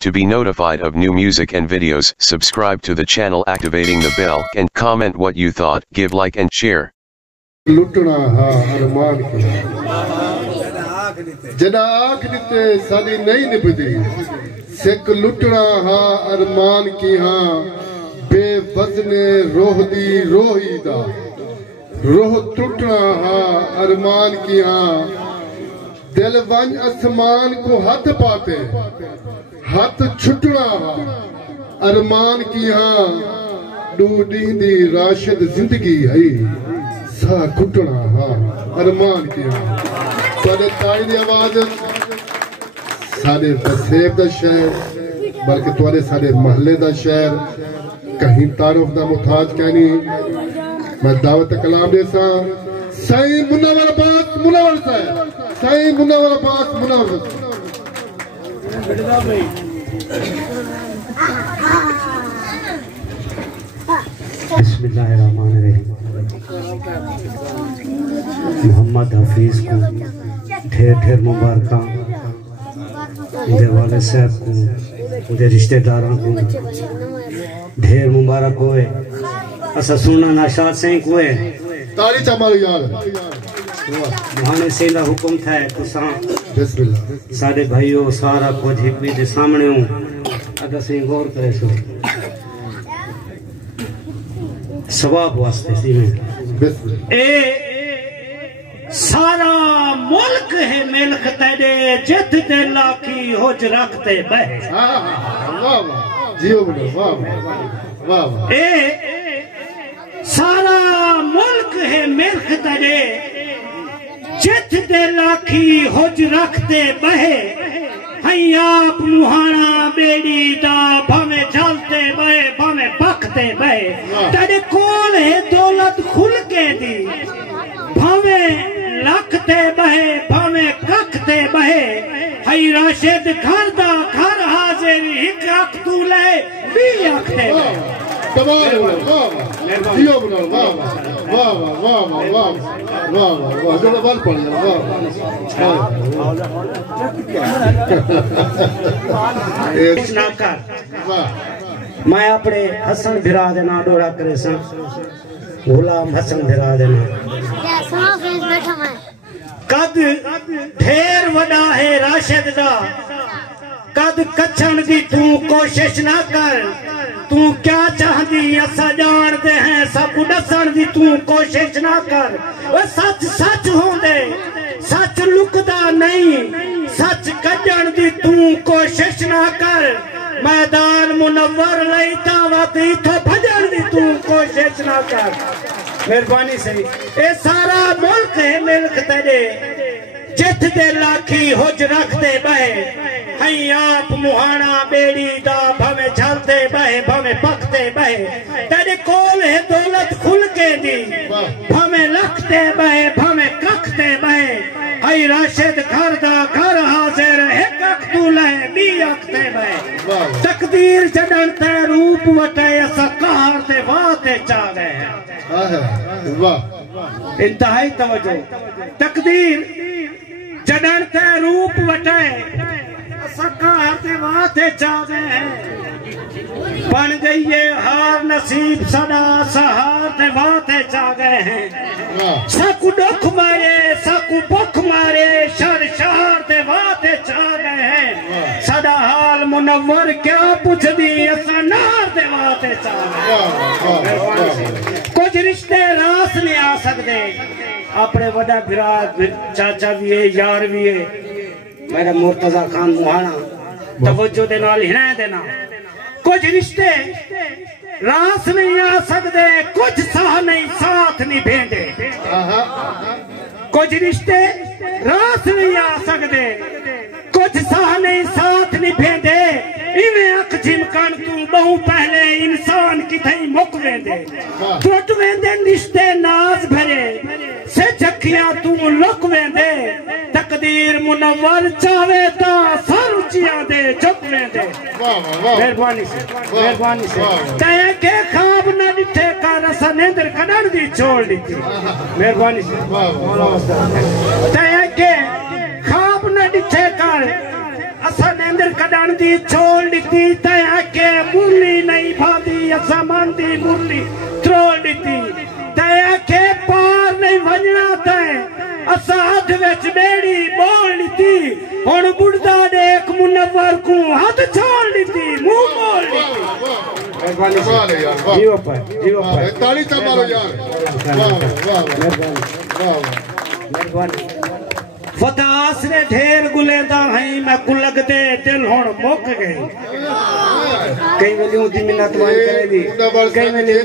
To be notified of new music and videos, subscribe to the channel activating the bell and comment what you thought, give like and share. लुटना हा अरमान के जदा आँख दिते साडी नहीं निभदी सिक लुटना हा अरमान की हाँ बेवजने रोह दी रोही दा रोह टुटना हा अरमान की हाँ दिल वन आसमान को हाथ पाते हाथ छुटना हा अरमान की हाँ डूडी दी राशिद जिंदगी है सा कुटना हाँ अरमान की हाँ सारे ताई दी आवाज सारे बसेब दा शहर बल्कि तुआरे सारे महल्ले दा शहर कहीं तारुफ दा मुताज कहनी मैं दावत कलाम दे सा सही मुनव्वर अब्बास मुनव्वर साहब सही मुनव्वर अब्बास मुनव्वर बिस्मिल्लाहिर्रहमानिर्रहीम। मोहम्मद हफीज को ढेर ढेर मुबारक उनके वाले साहब को उनके रिश्तेदारों को ढेर मुबारक होए। असा सुनना नाशाद से को है ताली चमाल यार मुहाने से दा हुक्म था तुसा बिस्मिल्लाह सारे भाइयों सारा कुछ एक भी दे सामने हूं अगर से गौर करे सो सवाब वास्ते सी में ए सारा मुल्क है मिल्क तेरे जित दे लाखी होज रखते बह वाह वाह जियो बोलो वाह वाह ए सारा मुल्क है मिल्क तेरे जित दे लाखी होज रखते बहे हई आप मुहाना बेड़ी दा भावे चलते बहे भावे पकते बहे तेरे कोल है दौलत खुल के दी भावे लखते बहे भावे कखते बहे हई राशिद घर दा घर हाजिर एक अख तू ले भी अखते बहे कमाल वाह जियो बोलो वाह वाह वाह वाह वाह वाह वाह जो बाल पड़ वाह मैं अपने हसन भिरा देना डोरा करे सा गुलाम हसन भिरा देना कद ढेर वड़ा है राशिद दा कद कछन दी तू कोशिश ना कर तू क्या चाहती असा जानते हैं सब दसन दी तू कोशिश ना कर वो सच सच होंदे सच लुकदा नहीं सच कजन दी तू कोशिश ना कर मैदान मुनव्वर लई दावत इथों भजन दी तू कोशिश ना कर मेहरबानी से ए सारा मुल्क है मिल्क तेरे जित दे लाखी होज रखते बहे हई आप मुहाना बेड़ी दा भवे चलते बहे भवे पकते बहे तेरे कोल है दौलत खुल के दी भवे लखते बहे भवे कखते बहे हई राशिद घर दा घर हाजिर एक अख तू ले बी अखते बहे तकदीर जडन ते रूप वटे असा कहर दे वाते चा गए वाह इंतहाई तवज्जो तकदीर जडन ते रूप वटे सरकार ते वाते चा गए बन गई ये हार नसीब सदा सहार ते वाते चा गए हैं सकु दुख मारे सकु भुख मारे शर शहर ते वाते चा गए हैं सदा हाल मुनव्वर क्या पुछदी असा नार ते वाते चा गए कुछ रिश्ते रास नहीं आ सकते अपने वड़ा भिरा चाचा भी है यार भी है मेरा मुर्तजा खान मुहाना तवज्जो दे नाल हिना देना कुछ रिश्ते रास नहीं आ सकते कुछ साह नहीं साथ नहीं भेंदे कुछ रिश्ते रास नहीं आ सकते कुछ साह नहीं साथ नहीं भेंदे इवें अख झिमकन तू बहु पहले इंसान किथई मुक वेंदे टुट वेंदे रिश्ते नाज भरे से झखियां तू लुक वेंदे तकदीर मुनव्वर चावे ता सर उचियां दे झुक वेंदे मेहरबानी से तय के ख्वाब न दिखे कर असा नेंदर कढण दी छोड़ दी मेहरबानी से तय के ख्वाब न दिखे कर असा नेंदर कढण दी छोड़ दी तया के मुरली नहीं भादी असा मान दी मुरली त्रोड़ दी तया के पार नहीं वजना तय असा हाथ विच बेड़ी बोल दी हुन बुढ़दा देख मुनव्वर को हाथ छोड़ दी मुंह बोल दी जीव पर ताली ता मारो यार वाह वाह मेहरबानी फतास ने ढेर गुलेंदा है मैं कुलग दे दिल हुन मुक गए कई वेलियों दी मिन्नत मान करे दी कई वेलियों